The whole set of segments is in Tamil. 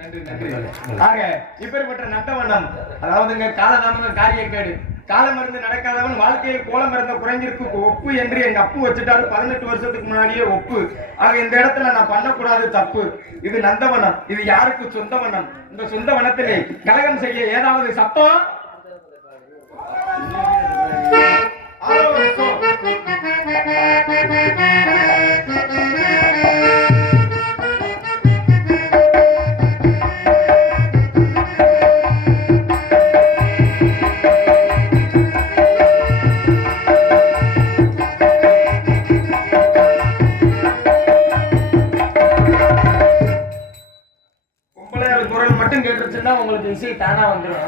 நன்றி நன்றி நன்றி. ஆக இப்படிப்பட்ட நட்டவண்ணம், அதாவதுங்க காலதாமதம் காரியக்கேடு, காலமருந்து நடக்காதவன் வாழ்க்கையில் கோலம் மறந்த குறைஞ்சிருக்கு ஒப்பு என்று எங்க அப்பு வச்சுட்டாரு 18 வருஷத்துக்கு முன்னாடியே ஒப்பு. ஆக இந்த இடத்துல நான் பண்ணக்கூடாது தப்பு. இது நந்தவனம், இது யாருக்கு சொந்த வனம். இந்த சொந்த வனத்திலே கலகம் செய்ய ஏதாவது சத்தம் கேட்டுச்சுன்னா உங்களுக்கு இசை தானா வந்துடும்.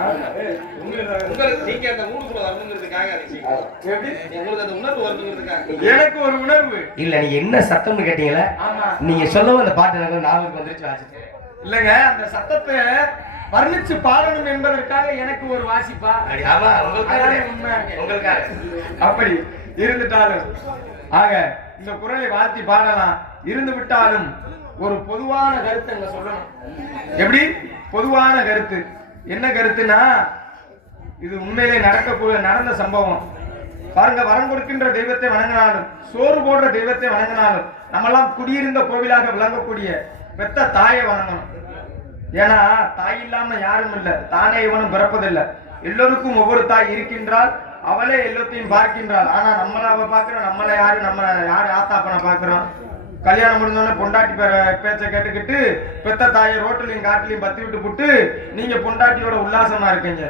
நீங்க அந்த ஊருக்குள்ள வரணுங்கிறதுக்காக உங்களுக்கு அந்த உணர்வு வரணுங்கிறதுக்காக எனக்கு ஒரு உணர்வு இல்ல. நீங்க என்ன சத்தம்னு கேட்டீங்களா? நீங்க சொல்லவும் அந்த பாட்டு எனக்கு ஞாபகம் வந்துருச்சு. வாசிச்சு இல்லங்க, அந்த சத்தத்தை வர்ணிச்சு பாடணும் என்பதற்காக எனக்கு ஒரு வாசிப்பா. உங்களுக்காக அப்படி இருந்துட்டாலும் ஆக இந்த குரலை வாழ்த்தி பாடலாம். இருந்து விட்டாலும் ஒரு பொதுவான கருத்தை இங்க சொல்லணும். எப்படி பொதுவான கருத்து? என்ன கருத்துனா, இது உண்மையிலே நடந்த சம்பவம். பாருங்க, வரம் கொடுக்கின்ற தெய்வத்தை வணங்கினாலும் சோறு போடுற தெய்வத்தை வணங்கினாலும் நம்மெல்லாம் குடியிருந்த கோவிலாக விளங்கக்கூடிய பெத்த தாயை வணங்கணும். ஏன்னா தாய் இல்லாம யாரும் இல்லை, தானே இவனும் பிறப்பதில்லை. எல்லோருக்கும் ஒவ்வொரு தாய் இருக்கின்றால், அவளே எல்லாத்தையும் பார்க்கின்றாள். ஆனா நம்மள அவ பாக்குறோம், நம்மள யாரு ஆத்தாப்பனை பாக்குறோம். கல்யாணம் முடிஞ்சோடனே பொண்டாட்டி பேச்சை கேட்டுக்கிட்டு பெத்த தாயை ரோட்டிலையும் காட்டிலையும் பத்தி விட்டு புட்டு நீங்க பொண்டாட்டியோட உல்லாசமா இருக்கீங்க.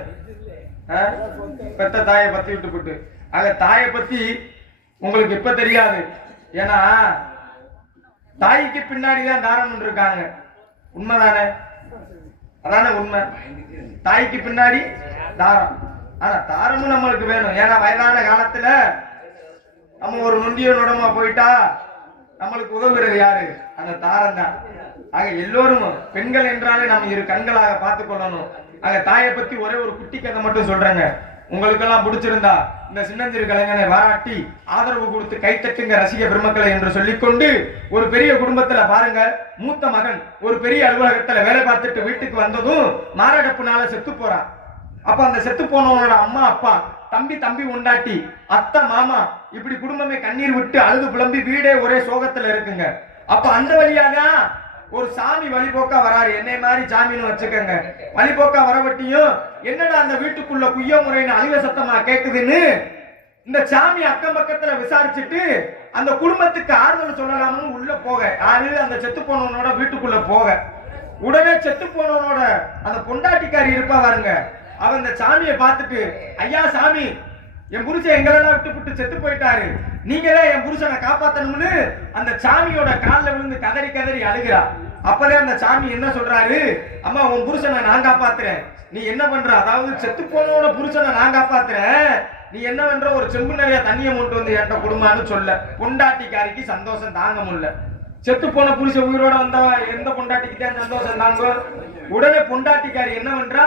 பெத்த தாயை பத்தி விட்டு புட்டு. ஆக தாயை பத்தி உங்களுக்கு இப்ப தெரியாது. ஏன்னா தாய்க்கு பின்னாடிதான் தாரம் இருக்காங்க. உண்மைதானே? அதானே உண்மை. தாய்க்கு பின்னாடி தாரம். ஆனா தாரமும் நம்மளுக்கு வேணும். ஏன்னா வயதான காலத்துல நம்ம ஒரு நொண்டிய நுடமா போயிட்டா நம்மளுக்கு உதவுகிறது யாரு? அந்த தாரம் தான். ஆக எல்லோரும் பெண்கள் என்றாலே நம்ம இரு கண்களாக பார்த்து கொள்ளணும். ஆக தாயை பத்தி ஒரே ஒரு குட்டி கதை மட்டும் சொல்றேங்க. உங்களுக்கெல்லாம் பிடிச்சிருந்தா இந்த சின்னஞ்சிறு கலைஞனை பாராட்டி ஆதரவு கொடுத்து கைத்தட்டுங்க ரசிக பெருமக்களை என்று சொல்லிக்கொண்டு, ஒரு பெரிய குடும்பத்துல பாருங்க, மூத்த மகன் ஒரு பெரிய அலுவலகத்துல வேலை பார்த்துட்டு வீட்டுக்கு வந்ததும் மாரடைப்புனால செத்து போறான். அப்ப அந்த செத்து போனவனோட அம்மா அப்பா தம்பி உண்டாட்டி அத்தை மாமா இப்படி குடும்பமே கண்ணீர் விட்டு அழுது புலம்பி வீடே ஒரே சோகத்துல இருக்குங்க. அப்ப அந்த வழியாக ஒரு சாமி வழிபோக்கா வராரு. என்னை மாதிரி சாமின்னு வச்சுக்கோங்க. வழிபோக்கா வரவட்டியும் என்னடா அந்த வீட்டுக்குள்ள குய்ய முறைன்னு அழுக சத்தமா கேக்குதுன்னு இந்த சாமி அக்கம் பக்கத்துல விசாரிச்சுட்டு அந்த குடும்பத்துக்கு ஆறுதல் சொல்லலாம்னு உள்ள போக, யாரு அந்த செத்து போனவனோட வீட்டுக்குள்ள போக, உடனே செத்து போனவனோட அந்த பொண்டாட்டிக்காரி இருப்பா பாருங்க, அவன் இந்த சாமியை பார்த்துட்டு, ஐயா சாமி, என் புருஷன் எங்களெல்லாம் விட்டு செத்து போயிட்டாரு, நீங்களே என் புருஷனை காப்பாத்தணும்னு அந்த சாமியோட காலில் விழுந்து கதறி அழுகிறா. அப்பதே அந்த சாமி என்ன சொல்றாரு, அம்மா உன் புருஷனை நான் காப்பாத்துறேன், நீ என்ன பண்ற, அதாவது செத்து போனோட புருஷனை நான் காப்பாத்துறேன், நீ என்ன பண்ற, ஒரு செம்பு நிறைய தண்ணியை கொண்டு வந்து என்கிட்ட குடும்பம்னு சொல்ல. பொண்டாட்டிக்காரிக்கு சந்தோஷம் தாங்க முடியல. செத்து போன புருஷன் உயிரோட வந்தா எந்த பொண்டாட்டிக்கு தான் சந்தோஷம் தாங்க. உடனே பொண்டாட்டிக்காரி என்ன பண்றா,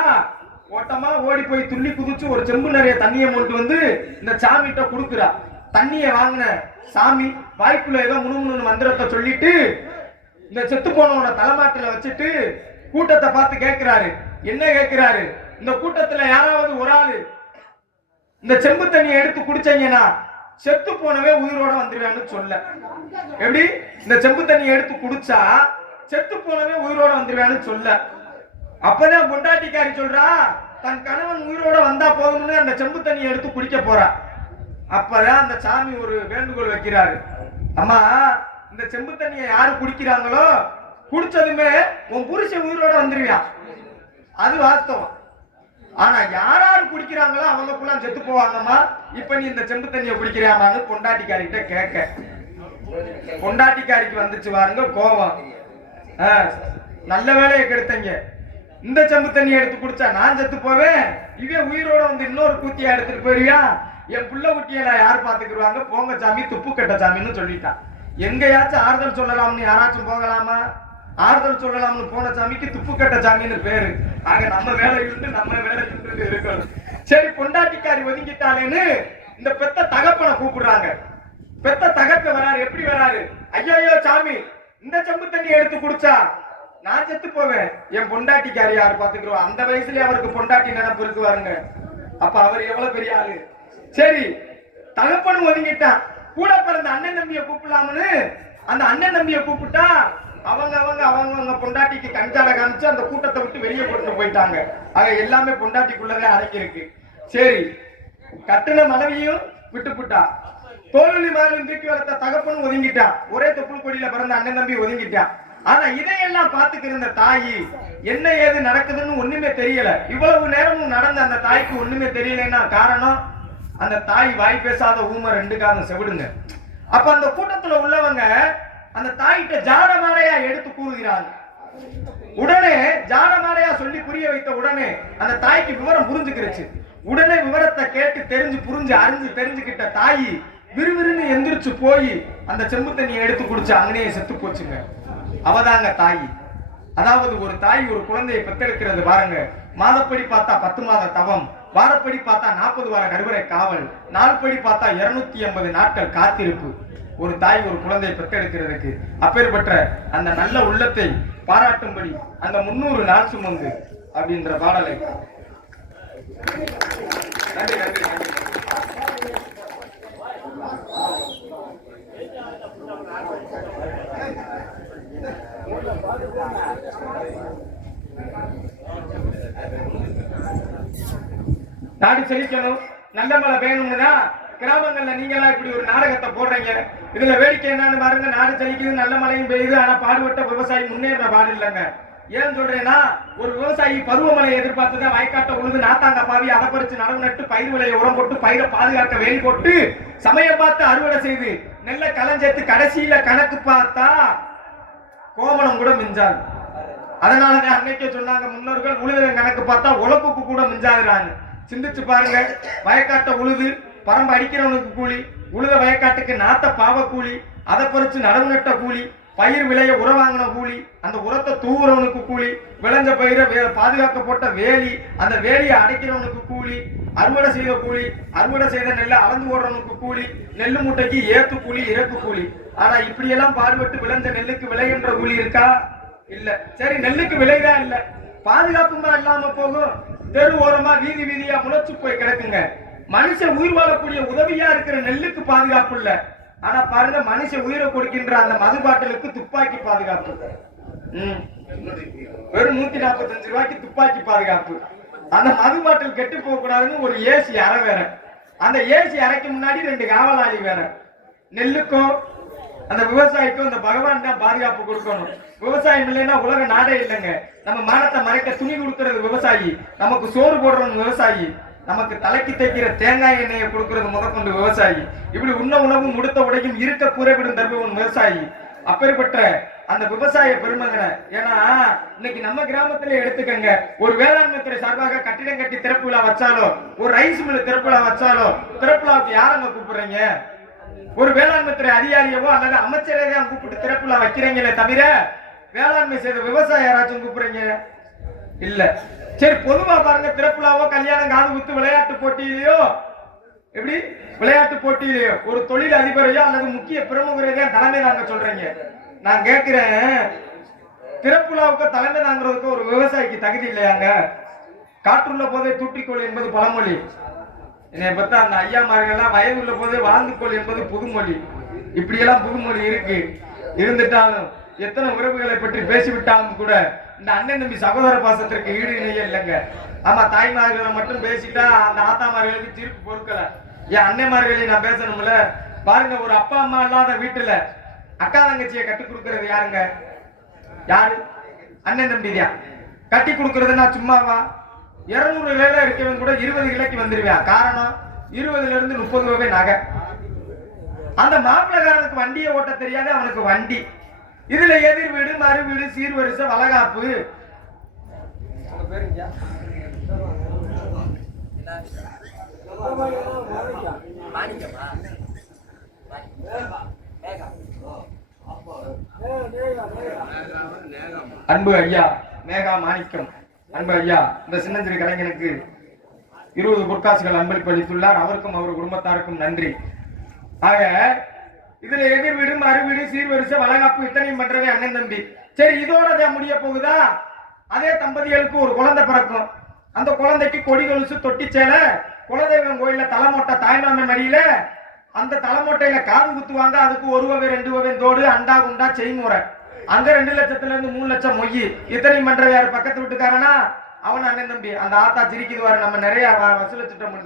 ஓட்டமா ஓடி போய் துள்ளி குதிச்சு ஒரு செம்பு நிறைய தண்ணியை கொண்டு வந்து இந்த சாமிகிட்ட கொடுக்குறா. தண்ணியை வாங்கின சாமி வாய்க்குள்ள ஏதோ முணுமுணு மந்திரத்தை சொல்லிட்டு இந்த செத்து போனவனோட தலைமாட்டில வச்சுட்டு கூட்டத்தை பார்த்து கேட்கிறாரு. என்ன கேட்கிறாரு, இந்த கூட்டத்துல யாராவது ஒரு ஆளு இந்த செம்பு தண்ணியை எடுத்து குடிச்சீங்கன்னா செத்து போனவே உயிரோட வந்துருவான்னு சொல்ல. எப்படி, இந்த செம்பு தண்ணியை எடுத்து குடிச்சா செத்து போனவே உயிரோட வந்துருவான்னு சொல்ல. அப்பதான் பொண்டாட்டிக்காரி சொல்றா, தன் கணவன் உயிரோட வந்தா போதும்னு அந்த செம்பு தண்ணியை எடுத்து குடிக்க போறா. அப்பதான் அந்த சாமி ஒரு வேண்டுகோள் வைக்கிறாரு, அம்மா இந்த செம்பு தண்ணியை யாரு குடிக்கிறாங்களோ குடிச்சதுமே உன் புருஷன் உயிரோட வந்துருவான், அது வாஸ்தவம். ஆனா யாராரு குடிக்கிறாங்களோ அவங்களுக்குள்ள செத்து போவாங்கம்மா, இப்ப நீ இந்த செம்பு தண்ணியை குடிக்கிறாமான்னு பொண்டாட்டிக்காரிட்ட கேட்க. பொண்டாட்டிக்காரிக்கு வந்துச்சு பாருங்க கோபம். நல்ல வேலையை கெடுத்தீங்க, இந்த செம்பு தண்ணி எடுத்து குடிச்சா நான் செத்து போவேன், இவன் உயிரோட வந்து இன்னொரு கூத்தியா எடுத்துட்டு போயிருவியா, என் புள்ள குட்டியெல்லாம் யார் பாத்துக்கிடுவாங்க, போங்க சாமி துப்பு கட்ட சாமின்னு சொல்லிட்டான். எங்கேயாச்சும் ஆறுதல் சொல்லலாம்னு யாராச்சும் போகலாமா? ஆறுதல் சொல்லலாம்னு போன சாமிக்கு துப்பு கட்ட சாமின்னு பேரு. ஆக நம்ம வேலை இருந்து நம்ம வேலை இருந்து இருக்கணும். சரி, பொண்டாட்டிக்காரி ஒதுங்கிட்டாலேன்னு இந்த பெத்த தகப்பனை கூப்பிடுறாங்க. பெத்த தகப்ப வராரு. எப்படி வராரு, ஐயோ சாமி இந்த செம்பு தண்ணி எடுத்து குடிச்சா நான் செத்து போவேன், என் பொண்டாட்டிக்காரி யாரு பாத்துக்கிறோம். அந்த வயசுலயே அவருக்கு பொண்டாட்டி நினைப்பு இருக்கு பாருங்க. அப்ப அவர் எவ்வளவு பெரிய ஆளு. சரி, தகப்பன் ஒதுங்கிட்டான். கூட பிறந்த அண்ணன் தம்பிய கூப்பிடலாம்னு அந்த அண்ணன் தம்பிய கூப்பிட்டா அவங்க பொண்டாட்டிக்கு கஞ்சால காமிச்சு அந்த கூட்டத்தை விட்டு வெளியே போட்டு போயிட்டாங்க. ஆக எல்லாமே பொண்டாட்டிக்குள்ளதான் அடக்கி இருக்கு. சரி, கட்டுன மனைவியும் விட்டுப்புட்டா, தோல்வி மாதிரி தூக்கி வளர்த்த தகப்பனும் ஒதுங்கிட்டான், ஒரே தொப்புள் கொடியில பிறந்த அண்ணன் தம்பி ஒதுங்கிட்டான். ஆனா இதையெல்லாம் பாத்துக்கிற இந்த தாயி என்ன ஏது நடக்குதுன்னு ஒண்ணுமே தெரியல. இவ்வளவு நேரமும் நடந்த அந்த தாய்க்கு ஒண்ணுமே தெரியலன்னா காரணம், அந்த தாய் வாய் பேசாத ஊமை, 2 காலம் செவிடுங்க. அப்ப அந்த கூட்டத்துல உள்ளவங்க அந்த தாய்கிட்ட ஜாடமாடையா எடுத்து கூறுகிறாங்க. உடனே ஜாடமாடையா சொல்லி புரிய வைத்த உடனே அந்த தாய்க்கு விவரம் புரிஞ்சுக்கிருச்சு. உடனே விவரத்தை கேட்டு தெரிஞ்சு புரிஞ்சு அறிஞ்சு தெரிஞ்சுக்கிட்ட தாயி விறுவிறுன்னு எந்திரிச்சு போய் அந்த செம்பு தண்ணியை எடுத்து குடிச்சு அங்கனே செத்து போச்சுங்க. அவதாங்க தாயி. அதாவது ஒரு தாய் ஒரு குழந்தையை பெற்றெடுக்கிறது பாருங்க. மாதப்படி பார்த்தா 10 மாத தவம், வாரப்படி பார்த்தா 40 வார கருவறை காவல், நாள்படி பார்த்தா 280 நாட்கள் காத்திருப்பு. ஒரு தாய் ஒரு குழந்தையை பெற்றெடுக்கிறதுக்கு அப்பேற்பட்ட அந்த நல்ல உள்ளத்தை பாராட்டும்படி அந்த 300 நாள் சுமந்து அப்படின்ற பாடலை நன்றி நன்றி நன்றி. நாடு செழிக்கணும், நல்ல மழை வேணும்னா கிராமங்கள்ல நீங்களா இப்படி ஒரு நாடகத்தை போடுறீங்க. இதுல வேடிக்கை என்னன்னு பாருங்க. நாடு செழிக்குது, நல்ல மழையும் பெய்யுது, ஆனா பாடுபட்ட விவசாயி முன்னேற பாடு இல்லைங்க. ஏன் சொல்றேன்னா, ஒரு விவசாயி பருவமழையை எதிர்பார்த்துதான் வயக்காட்ட உழுது நாத்தாங்க பாவி அதை பறிச்சு நடவு நட்டு பயிர் விலையை உரம் போட்டு பயிரை பாதுகாக்க வேலி போட்டு சமயம் பார்த்து அறுவடை செய்து நெல்லை களஞ்சேத்து கடைசியில கணக்கு பார்த்தா கோமணம் கூட மிஞ்சாது. அதனாலதான் அன்னைக்கே சொன்னாங்க முன்னோர்கள், உழுதுற கணக்கு பார்த்தா உழப்புக்கு கூட மிஞ்சாதுறாங்க. சிந்திச்சு பாருங்க. வயக்காட்ட உழுது பரம்பு அடிக்கிறவனுக்கு கூலி, உழுத வயக்காட்டுக்கு நாத்த பாவ கூலி, அதை பறிச்சு நடவு நட்ட கூலி, பயிர் விலைய உரம் வாங்கின கூலி, அந்த உரத்தை தூவுறவனுக்கு கூலி, விளைஞ்ச பயிரை பாதுகாக்க போட்ட வேலி, அந்த வேலியை அடைக்கிறவனுக்கு கூலி, அறுவடை செய்த கூலி, அறுவடை செய்த நெல்லை அளந்து ஓடுறவனுக்கு கூலி, நெல்லு மூட்டைக்கு ஏத்து கூலி, இறக்கு கூலி. ஆனா இப்படியெல்லாம் பாடுபட்டு விளைஞ்ச நெல்லுக்கு விளைகின்ற கூலி இருக்கா? இல்ல. சரி, நெல்லுக்கு விலைதான் இல்ல, பாதுகாப்புமா இல்லாம போகும். தெரு ஓரமா வீதி வீதியா முளைச்சு போய் கிடக்குங்க. மனுஷன் உயிர் வாழக்கூடிய உதவியா இருக்கிற நெல்லுக்கு பாதுகாப்பு இல்ல. ஆனா பாருங்க, மனுஷன் உயிரை கொடுக்கின்ற அந்த மது பாட்டிலுக்கு துப்பாக்கி பாதுகாப்பு. வெறும் 145 ரூபாய்க்கு துப்பாக்கி பாதுகாப்பு. அந்த மது பாட்டில் கெட்டு போக கூடாதுன்னு ஒரு ஏசி அறை வேற. அந்த ஏசி அறைக்கு முன்னாடி 2 காவலாளி வேற. நெல்லுக்கும் அந்த விவசாயிக்கும் அந்த பகவான் தான் பாதுகாப்பு கொடுக்கணும். விவசாயம் இல்லைன்னா உலக நாடே இல்லைங்க. நம்ம மானத்தை மறைக்க துணி கொடுக்கறது விவசாயி, நமக்கு சோறு போடுறவன் விவசாயி, நமக்கு தலைக்கு தைக்கிற தேங்காய் எண்ணெயை கொடுக்கறது முதற்கொண்டு விவசாயி, இப்படி உண்ண உணவும் முடுத்த உடையும் இருக்க கூரைவிடும் தருபவன் விவசாயி. அப்பேற்பட்ட அந்த விவசாய பெருமகனை, ஏன்னா இன்னைக்கு நம்ம கிராமத்திலே எடுத்துக்கங்க, ஒரு வேளாண்மை துறை சார்பாக கட்டிடம் கட்டி திறப்பு விழா வச்சாலோ, ஒரு ரைஸ் மில் திறப்பு விழா வச்சாலோ, திறப்பு விழாவுக்கு யாரங்க கூப்பிடுறீங்க? ஒரு வேளாண்மை துறை அதிகாரியவோ அல்லது அமைச்சரே தான் கூப்பிட்டு திறப்பு விழா வைக்கிறீங்களே தவிர வேளாண்மை செய்த விவசாய யாராச்சும் கூப்பிடுறீங்க இல்ல. சரி, பொதுவா பாருங்க, திறப்புலாவோ கல்யாணம் காது குத்து விளையாட்டு போட்டியிலையோ, எப்படி விளையாட்டு போட்டியிலையோ ஒரு தொழில் அதிபரையோ அல்லது முக்கிய பிரமுகரையோ தலைமை தாங்க சொல்றீங்க. நான் கேட்கிறேன், திறப்புலாவுக்கு தலைமை தாங்கிறதுக்கு ஒரு விவசாயிக்கு தகுதி இல்லையாங்க? காற்றுள்ள போதே தூற்றிக்கொள் என்பது பழமொழி. என்னை பத்தி அந்த ஐயாமார்கள்லாம் வயதுள்ள போதே வாழ்ந்துக்கொள் என்பது புதுமொழி. இப்படியெல்லாம் புதுமொழி இருக்கு. இருந்துட்டாலும் எத்தனை உறவுகளை பற்றி பேசிவிட்டாலும் கூட இந்த அண்ணன் தம்பி சகோதர பாசத்திற்கு ஈடு இணைய இல்லைங்க. ஆமா, தாய்மார்களை மட்டும் பேசிட்டா அந்த ஆத்தாமார்களுக்கு தீர்ப்பு பொறுக்கல. என் அண்ணன்மார்களை நான் பேசணும்ல. பாருங்க, ஒரு அப்பா அம்மா இல்லாத வீட்டுல அக்கா தங்கச்சியை கட்டி கொடுக்கறது யாருங்க? யாரு? அண்ணன் தம்பி தான். கட்டி கொடுக்கறதுன்னா சும்மாவா? 200 கிலோ இருக்கவன் கூட 20 கிலோக்கு வந்துருவான். காரணம், 20ல இருந்து 30 ரூபாய் நகை. அந்த மாப்பிள்ளக்காரனுக்கு வண்டியை ஓட்ட தெரியாது, அவனுக்கு வண்டி. இதுல எதிர் வீடு, மறு வீடு, சீர்வரிசை, வளகாப்பு. அன்பு ஐயா மேகா மாணிக்கம், அன்பு ஐயா இந்த சின்னஞ்சிறு கலைஞனுக்கு 20 பொற்காசுகள் அன்பளிப்பு அளித்துள்ளார். அவருக்கும் அவர் குடும்பத்தாருக்கும் நன்றி. ஆக இதுல எதிர் வீடு, மறு வீடு, சீர்வரிசை, வளகாப்பு இத்தனையும் பண்றதே அண்ணன் தம்பி. சரி இதோட தான் முடிய போகுதா? அதே தம்பதிகளுக்கு ஒரு குழந்தை பிறக்கும். அந்த குழந்தைக்கு கொடி கொலுசு தொட்டி சேலை, குலதெய்வம் கோயில்ல தலைமொட்டை தாய்மாமன் மடியில அந்த தலைமொட்டையில காது குத்துவாங்க. அதுக்கு 1 வகை 2 வகை தோடு அண்டா குண்டா செய்முறை. அங்க 2 லட்சத்துல இருந்து 3 லட்சம் மொய். இத்தனை மன்ற யாரு பக்கத்து வீட்டுக்காரனா அவன் அண்ணன் தம்பி. அந்த ஆத்தா சிரிக்குதுவாரு, நம்ம நிறைய வசூலிச்சிட்டோம்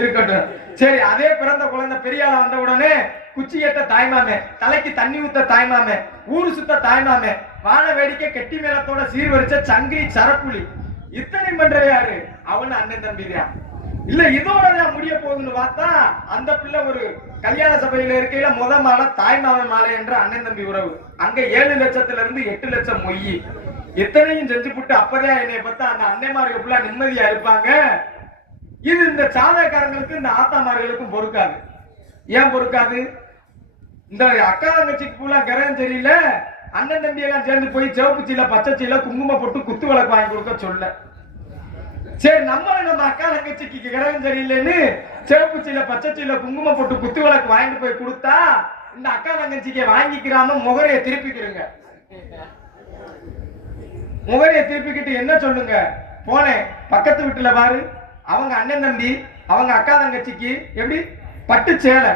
இருக்கட்டும். சரி அதே பிறந்த குழந்தை பெரியாள வந்த உடனே குச்சி ஏத்த தாய்மாமே, தலைக்கு தண்ணி ஊத்த தாய்மாமே, ஊரு சுத்த தாய்மாமே, வான வேடிக்கை கெட்டி மேளத்தோட சீர்வரிச்ச சங்கிலி சரப்புலி. இத்தனை பண்ற யாரு? அவன் அண்ணன் தம்பி தான். இல்ல இதோட நான் முடிய போகுதுன்னு பார்த்தா அந்த பிள்ளை ஒரு கல்யாண சபையில இருக்கையில முத மாலை தாய்மாமன் மாலை என்ற அண்ணன் தம்பி உறவு. அங்க 7 லட்சத்துல இருந்து 8 லட்சம் மொய். இத்தனையும் செஞ்சு போட்டு அப்பதே என்னை பார்த்தா அந்த அன்னைமார்கள் ஃபுல்லா நிம்மதியா இருப்பாங்க. இது இந்த சாதகக்காரங்களுக்கு இந்த ஆத்தாமார்களுக்கும் பொறுக்காது. ஏன் பொறுக்காது? இந்த அக்கா தங்கச்சிக்கு ஃபுல்லா கிரகம் சரியில்லை, அண்ணன் தம்பி எல்லாம் சேர்ந்து போய் சிவப்பு சீல பச்சை சீல குங்குமம் போட்டு குத்து விளக்கு வாங்கி கொடுக்க சொல்ல. சரி நம்ம அக்கா தங்கச்சிக்கு கிரகம் சரியில்லைன்னு சிவப்பு சீல பச்சை சீல குங்குமம் போட்டு குத்து விளக்கு வாங்கிட்டு போய் கொடுத்தா இந்த அக்கா தங்கச்சிக்கு வாங்கிக்கிறாம முகரைய திருப்பிக்கிறங்க. முகரைய திருப்பிக்கிட்டு என்ன சொல்லுங்க, போனேன் பக்கத்து வீட்டுல பாரு, அவங்க அண்ணன் தம்பி அவங்க அக்கா தங்கச்சிக்கு எப்படி பட்டு சேலை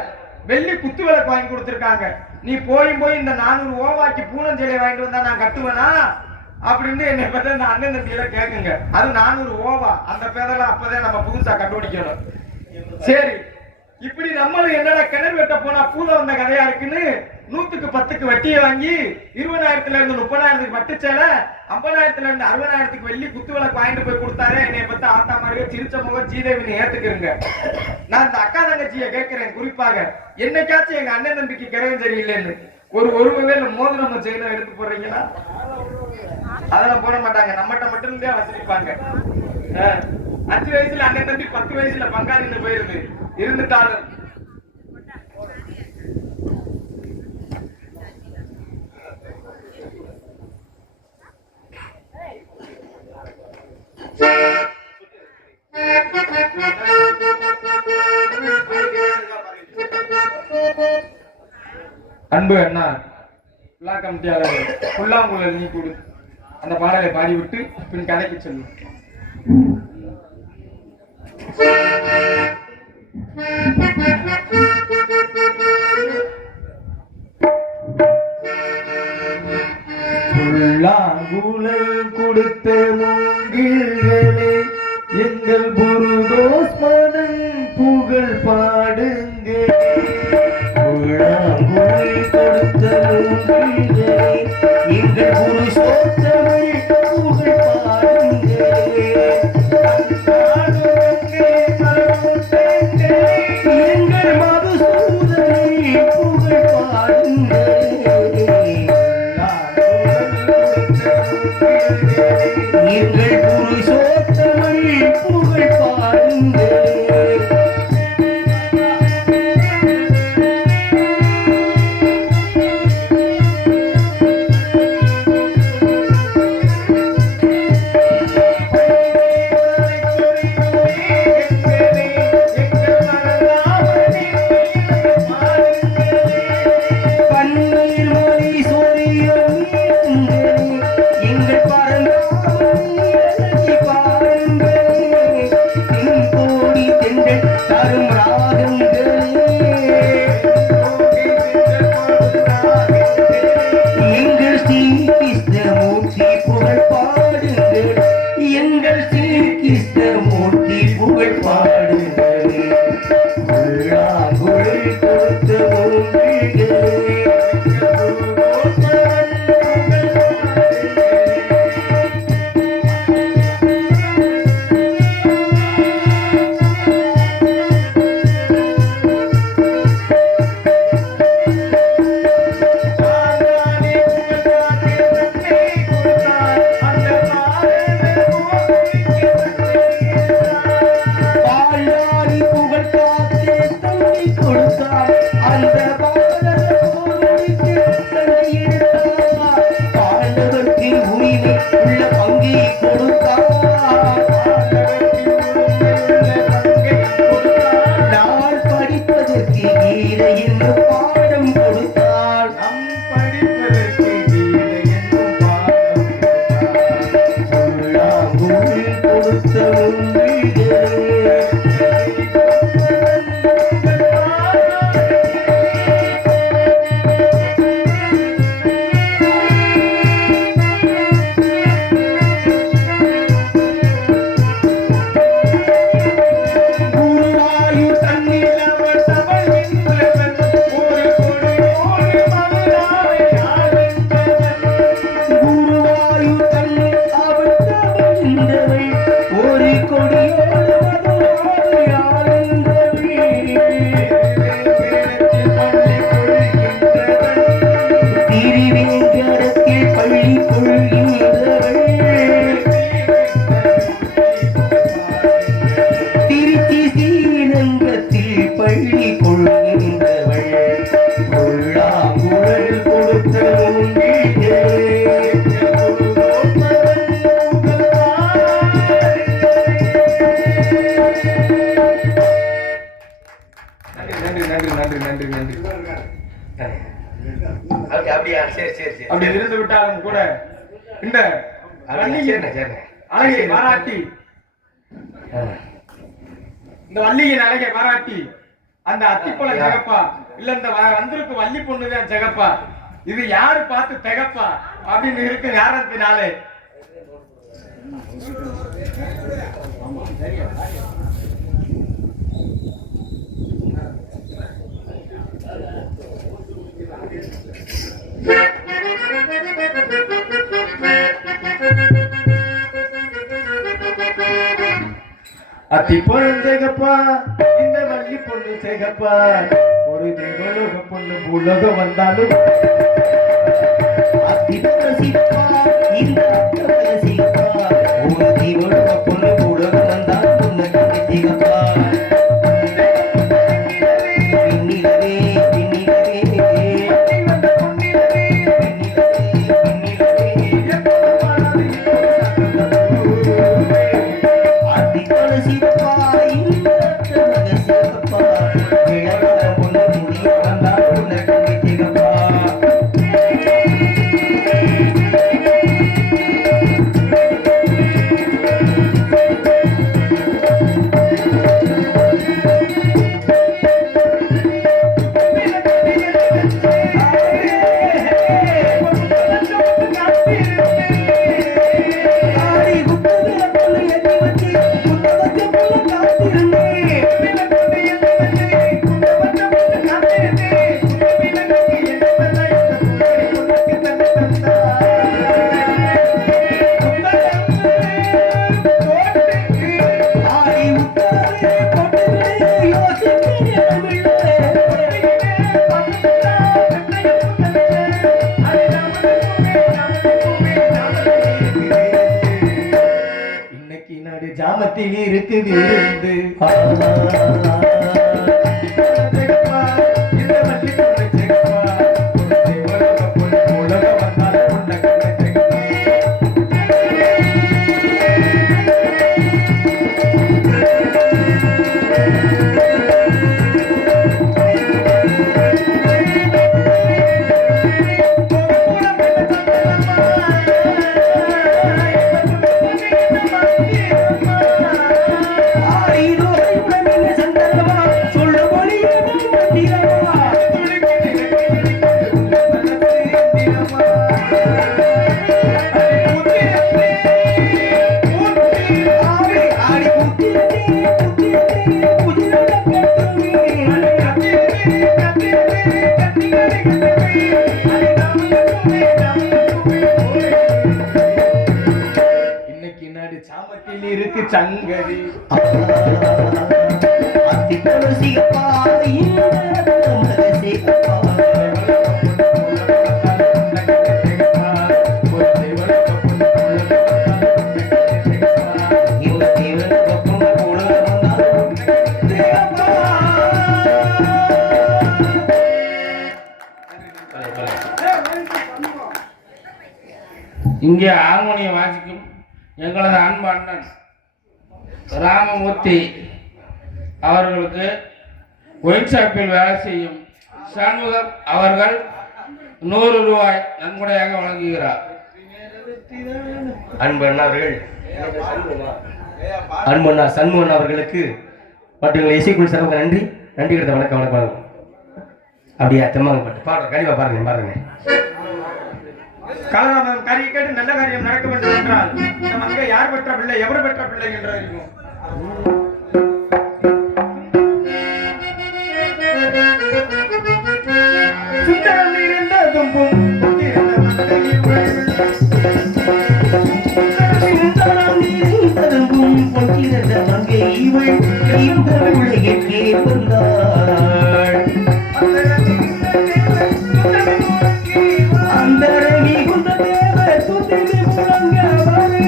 வெள்ளி குத்து விளக்கு வாங்கி கொடுத்துருக்காங்க. நீ போய் இந்த 400 ஓவாக்கி பூனம் சேலை வாங்கிட்டு வந்தா நான் கட்டுவேனா அப்படின்னு என்னை பத்தி இந்த அண்ணன் தம்பி எல்லாம் கேட்குங்க. அது 400 ஓவா. அந்த பேரெல்லாம் அப்பதான் நம்ம புதுசா கண்டுபிடிக்கணும். சரி இப்படி நம்மளும் என்னடா கிணறு வெட்ட போனா பூல வந்த கதையா இருக்குன்னு 100க்கு 10க்கு வட்டியை வாங்கி 20,000ல இருந்து 30,000க்கு பட்டு சேலை, 50,000ல இருந்து 60,000க்கு வெள்ளி குத்து விளக்கு வாங்கிட்டு போய் கொடுத்தாரு. என்னை பத்தி ஆத்தா மாதிரியே சிரிச்ச முகம் சீதேவின்னு ஏத்துக்கிறேங்க. நான் இந்த அக்கா தங்கச்சியை கேட்கிறேன் குறிப்பாக, என்னைக்காச்சும் எங்க அண்ணன் தம்பிக்கு கிரகம் சரியில்லைன்னு ஒரு வகையில மோதிரம் செய்யணும் எடுத்து போடுறீங்களா? அதெல்லாம் போட மாட்டாங்க. நம்மகிட்ட மட்டும் தான் வச்சிருப்பாங்க. 5 வயசுல அண்ணன் தம்பி 10 வயசுல பங்காளின்னு போயிருது. இருந்துட்டாலும் அன்பு அண்ணா விழா கமிட்டியாளர் புல்லாங்குழல் நீ கொடு. அந்த பாடலை பாடிவிட்டு பின் கதைக்கு சொல்லு. புல்லாங்குழல் கொடுத்த மூங்கில்களே எங்கள் புருதோஸ் மனம் புகழ் பாடுங்க. புல்லாங்குழல் கொடுத்த மூங்கில்களே எங்கள் புருஷோத்தமை புகழ் பாடுங்க. எங்கள் மதுசூதனை புகழ் பாடுங்க. எங்கள் புருஷோத்தமை புகழ் பாடுங்க. கொடுத்த உண்மைகளே அப்படி இருந்து விட்டாலும் கூட இந்த அழகை பாராட்டி இந்த வள்ளியின் அழகை பாராட்டி அந்த அத்திப்பழ ஜெகப்பா இல்ல இந்த வந்திருக்கு வள்ளி பொண்ணுதான் ஜெகப்பா இது யாரு பார்த்து திகப்பா அப்படின்னு இருக்கு நேரத்தினாலே அத்தி பொழுந்தேகப்பா இந்த வள்ளி பொண்ணு சேகப்பா ஒரு தேவலோக பொண்ணு பூலோகம் வந்தாலும் அத்தி ரசிப்பா இந்த ரசிப்பா ஒரு தேவலோக பொண்ணு பூலோகம் வந்தாலும் பொண்ணு கண்டிப்பா ஜாமத்தில் இருக்குது இருந்து சாமத்தில் இருக்கு சங்கரி இங்கே ஹார்மோனியம் வாசிக்கும் எங்களது அன்பு அண்ணன் ராமமூர்த்தி அவர்களுக்கு ஒயின் ஷாப்பில் வேலை செய்யும் சண்முகம் அவர்கள் 100 ரூபாய் நன்கொடையாக வழங்குகிறார். அன்பு அண்ணா அவர்கள் அன்பண்ணா சண்முகன் அவர்களுக்கு மற்றும் எங்கள் இசைக்குழு சிறப்பு நன்றி நன்றி கிட்ட வணக்கம் வணக்கம் வணக்கம். அப்படியா தெம்மாங்க பாட்டு பாடுறேன் கண்டிப்பா பாருங்க பாருங்க. காலநாமம் காரியம் கேட்டு நல்ல காரியம் நடக்க வேண்டும் என்றால் இந்த மங்கை யார் பெற்ற பிள்ளை எவர் பெற்ற பிள்ளை என்று அறிவோம். சுந்தரம் நிறைந்த தும்பும் பொங்கியிருந்த மங்கை இவள் இந்த உலகிற்கே வந்தாள். அந்த மிகுந்த தேவ சுத்திரி முழங்கவரே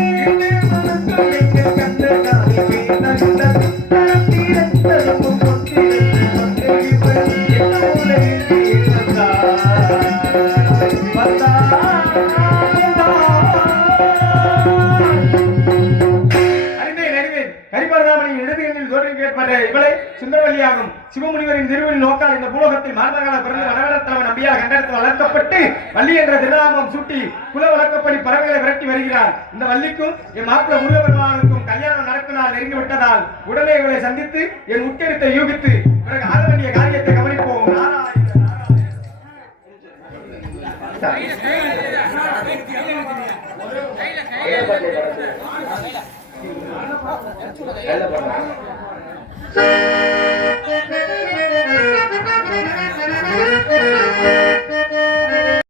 இவளை சுந்தரவல்லியாகும் சிவமுனிவரின் திருவிழி நோக்கால் இந்த பூலோகத்தில் மார்மகால பிறந்து வனவரத்தலைவன் நம்பியாக கண்டெடுத்து வளர்க்கப்பட்டு வள்ளி என்ற திருநாமம் சூட்டி குல வழக்கப்படி பறவைகளை விரட்டி வருகிறார். இந்த வள்ளிக்கும் என் மாப்பிள்ள முருகபெருமானுக்கும் கல்யாணம் நடக்கும் நாள் நெருங்கி விட்டதால் உடனே இவளை சந்தித்து என் உட்கருத்தை யூகித்து பிறகு ஆக வேண்டிய காரியத்தை கவனிப்போம். நாராயண